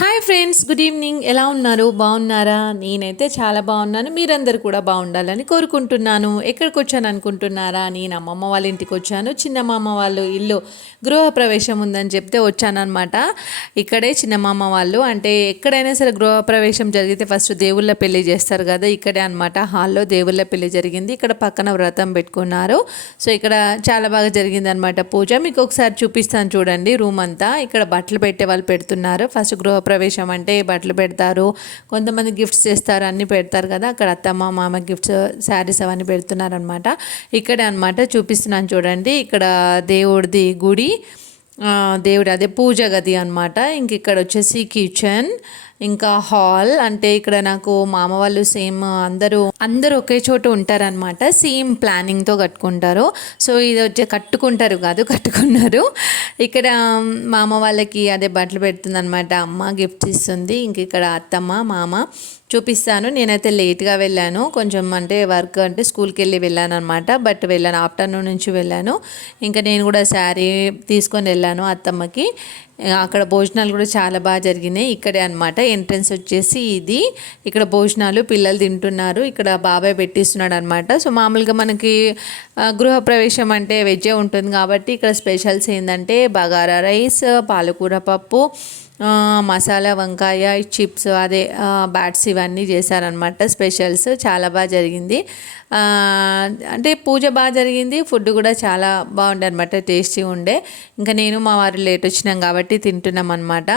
Hi friends, good evening. ఎలా ఉన్నారు? బాగున్నారా? నేనైతే చాలా బాగున్నాను. మీరందరూ కూడా బాగుండాలని కోరుకుంటున్నాను. ఎక్కడికి వచ్చాను అనుకుంటున్నారా? నేను అమ్మమ్మ వాళ్ళ ఇంటికి వచ్చాను. చిన్నమామ వాళ్ళు ఇల్లు గృహప్రవేశం ఉందని చెప్తే వచ్చానమాట. ఇక్కడే చిన్నమామ వాళ్ళు, అంటే ఎక్కడైనా సరే గృహప్రవేశం జరిగితే ఫస్ట్ దేవుళ్ళ పెళ్లి చేస్తారు కదా, ఇక్కడే అనమాట. హాల్లో దేవుళ్ళ పెళ్లి జరిగింది. ఇక్కడ పక్కన వ్రతం పెట్టుకున్నారు. సో ఇక్కడ చాలా బాగా జరిగింది అనమాట పూజ. మీకు ఒకసారి చూపిస్తాను చూడండి. రూమ్ అంతా ఇక్కడ బట్టలు పెట్టే వాళ్ళు పెడుతున్నారు. ఫస్ట్ ప్రవేశం అంటే బట్టలు పెడతారు, కొంతమంది గిఫ్ట్స్ చేస్తారు, అన్నీ పెడతారు కదా. అక్కడ అత్తమ్మ మామ గిఫ్ట్స్, శారీస్ అవన్నీ పెడుతున్నారు అనమాట. ఇక్కడే అనమాట చూపిస్తున్నాను చూడండి. ఇక్కడ దేవుడిది గుడి, దేవుడు అదే పూజ గది అనమాట. ఇంక ఇక్కడ వచ్చేసి కిచెన్, ఇంకా హాల్. అంటే ఇక్కడ నాకు మామ వాళ్ళు సేమ్ అందరూ ఒకే చోట ఉంటారనమాట. సేమ్ ప్లానింగ్తో కట్టుకుంటారు. సో ఇది వచ్చి కట్టుకున్నారు. ఇక్కడ మామ వాళ్ళకి అదే బట్టలు పెడుతుంది అనమాట. అమ్మ గిఫ్ట్స్ ఇస్తుంది. ఇంక ఇక్కడ అత్తమ్మ మామ చూపిస్తాను. నేనైతే లేట్గా వెళ్ళాను కొంచెం, అంటే వర్క్ అంటే స్కూల్కి వెళ్ళాను అనమాట. బట్ వెళ్ళాను, ఆఫ్టర్నూన్ నుంచి వెళ్ళాను. ఇంకా నేను కూడా శారీ తీసుకొని వెళ్ళాను అత్తమ్మకి. అక్కడ భోజనాలు కూడా చాలా బాగా జరిగినాయి. ఇక్కడే అనమాట ఎంట్రన్స్ వచ్చేసి ఇది. ఇక్కడ భోజనాలు పిల్లలు తింటున్నారు. ఇక్కడ బాబాయ్ పెట్టిస్తున్నాడు అనమాట. సో మామూలుగా మనకి గృహప్రవేశం అంటే వెజ్జే ఉంటుంది కాబట్టి ఇక్కడ స్పెషల్స్ ఏంటంటే బగారా రైస్, పాలకూర పప్పు, మసాలా వంకాయ, చిప్స్, అదే బ్యాట్స్, ఇవన్నీ చేశారనమాట. స్పెషల్స్ చాలా బాగా జరిగింది. అంటే పూజ బాగా జరిగింది. ఫుడ్ కూడా చాలా బాగుండే అనమాట, టేస్టీ ఉండే. ఇంకా నేను మా వారు లేట్ వచ్చినాం కాబట్టి తింటున్నాం అనమాట.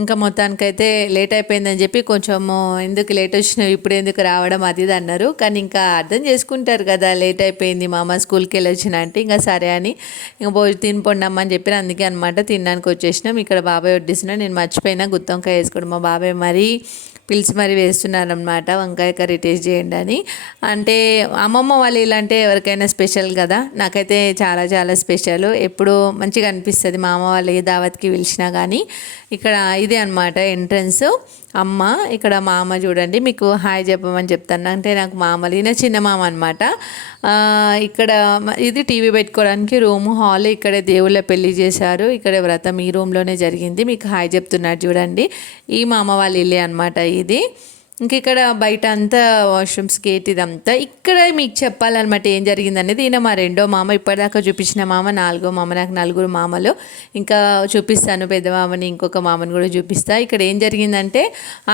ఇంకా మొత్తానికైతే లేట్ అయిపోయిందని చెప్పి కొంచెము, ఎందుకు లేట్ వచ్చినావు, ఇప్పుడు ఎందుకు రావడం, అది ఇది అన్నారు. కానీ ఇంకా అర్థం చేసుకుంటారు కదా, లేట్ అయిపోయింది మా అమ్మ స్కూల్కి వెళ్ళి వచ్చిన అంటే. ఇంకా సరే అని ఇంకా తినిపోండమ్మని చెప్పి అందుకే అనమాట తినడానికి వచ్చేసినాం. ఇక్కడ బాబాయ్ వడ్డిస్తున్నాడు. నేను మర్చిపోయినా గుత్తొంకాయ వేసుకోవడం. మా బాబాయ్ పిలిచి మరీ వేస్తున్నారనమాట, వంకాయ కర్రీ టేస్ట్ చేయండి అని. అంటే అమ్మమ్మ వాళ్ళు ఇలా అంటే ఎవరికైనా స్పెషల్ కదా. నాకైతే చాలా చాలా స్పెషల్. ఎప్పుడు మంచిగా అనిపిస్తుంది మా అమ్మ వాళ్ళు ఏ దావత్కి పిలిచినా కానీ. ఇక్కడ ఇదే అనమాట ఎంట్రన్స్. అమ్మ, ఇక్కడ మామ చూడండి, మీకు హాయ్ చెప్పమని చెప్తాను. అంటే నాకు మామలు, ఈయన చిన్న మామ అనమాట. ఇక్కడ ఇది టీవీ పెట్టుకోవడానికి రూము, హాల్. ఇక్కడే దేవుళ్ళ పెళ్లి చేశారు. ఇక్కడే వ్రతం ఈ రూమ్లోనే జరిగింది. మీకు హాయ్ చెప్తున్నాడు చూడండి. ఈ మామ వాళ్ళ ఇల్లే అనమాట ఇది. ఇంక ఇక్కడ బయట అంతా వాష్రూమ్స్, గేట్, ఇదంతా. ఇక్కడ మీకు చెప్పాలన్నమాట ఏం జరిగింది అనేది. ఈయన మా రెండో మామ, ఇప్పటిదాకా చూపించిన మామ నాలుగో మామ. నాకు నలుగురు మామలు. ఇంకా చూపిస్తాను పెద్ద మామని, ఇంకొక మామని కూడా చూపిస్తా. ఇక్కడ ఏం జరిగిందంటే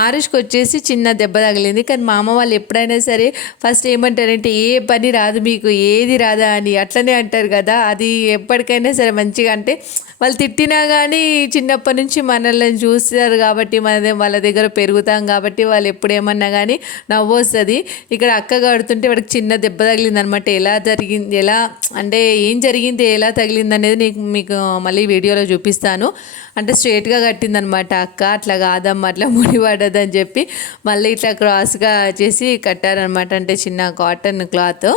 ఆరుష్కి వచ్చేసి చిన్న దెబ్బ తగిలింది. కానీ మామ వాళ్ళు ఎప్పుడైనా సరే ఫస్ట్ ఏమంటారంటే ఏ పని రాదు మీకు, ఏది రాదా అని అట్లనే అంటారు కదా. అది ఎప్పటికైనా సరే మంచిగా, అంటే వాళ్ళు తిట్టినా కానీ చిన్నప్పటి నుంచి మనల్ని చూస్తారు కాబట్టి, వాళ్ళ దగ్గర పెరుగుతాం కాబట్టి వాళ్ళు ఎప్పుడేమన్నా కానీ నవ్వు వస్తుంది. ఇక్కడ అక్క కడుతుంటే వాడికి చిన్న దెబ్బ తగిలింది అనమాట. ఎలా అంటే ఏం జరిగింది, ఎలా తగిలింది అనేది మీకు మళ్ళీ వీడియోలో చూపిస్తాను. అంటే స్ట్రేట్గా కట్టిందనమాట అక్క, అట్లా కాదమ్మా అట్లా ముడిపడదని చెప్పి మళ్ళీ ఇట్లా క్రాస్గా చేసి కట్టారనమాట. అంటే చిన్న కాటన్ క్లాత్.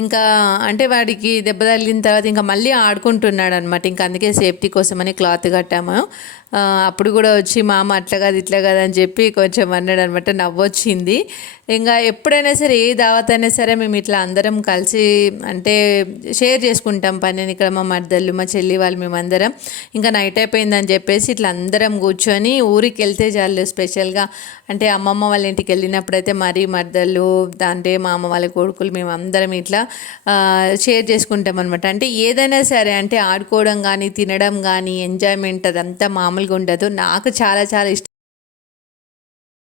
ఇంకా అంటే వాడికి దెబ్బ తగిలిన తర్వాత ఇంకా మళ్ళీ ఆడుకుంటున్నాడు అనమాట. ఇంకా అందుకే సేఫ్టీ కోసమని క్లాత్ కట్టాము. అప్పుడు కూడా వచ్చి మామ అట్లా కాదు ఇట్లా కాదు అని చెప్పి కొంచెం అన్నాడు అనమాట. నవ్వొచ్చింది. ఇంకా ఎప్పుడైనా సరే ఏ దావత్ అయినా సరే మేము ఇట్లా అందరం కలిసి అంటే షేర్ చేసుకుంటాం పని. ఇక్కడ మా మర్దళ్ళు, మా చెల్లి వాళ్ళు, మేమందరం ఇంకా నైట్ అయిపోయిందని చెప్పేసి ఇట్లా అందరం కూర్చొని ఊరికి వెళ్తే చాలు. స్పెషల్గా అంటే అమ్మమ్మ వాళ్ళ ఇంటికి వెళ్ళినప్పుడు అయితే మరీ మర్దళ్ళు, అంటే మా అమ్మ వాళ్ళ కొడుకులు, మేము అందరం ఇట్లా షేర్ చేసుకుంటాం అనమాట. అంటే ఏదైనా సరే, అంటే ఆడుకోవడం కానీ, తినడం కానీ, ఎంజాయ్మెంట్ అదంతా మామూలుగా ఉండదు. నాకు చాలా చాలా ఇష్టం.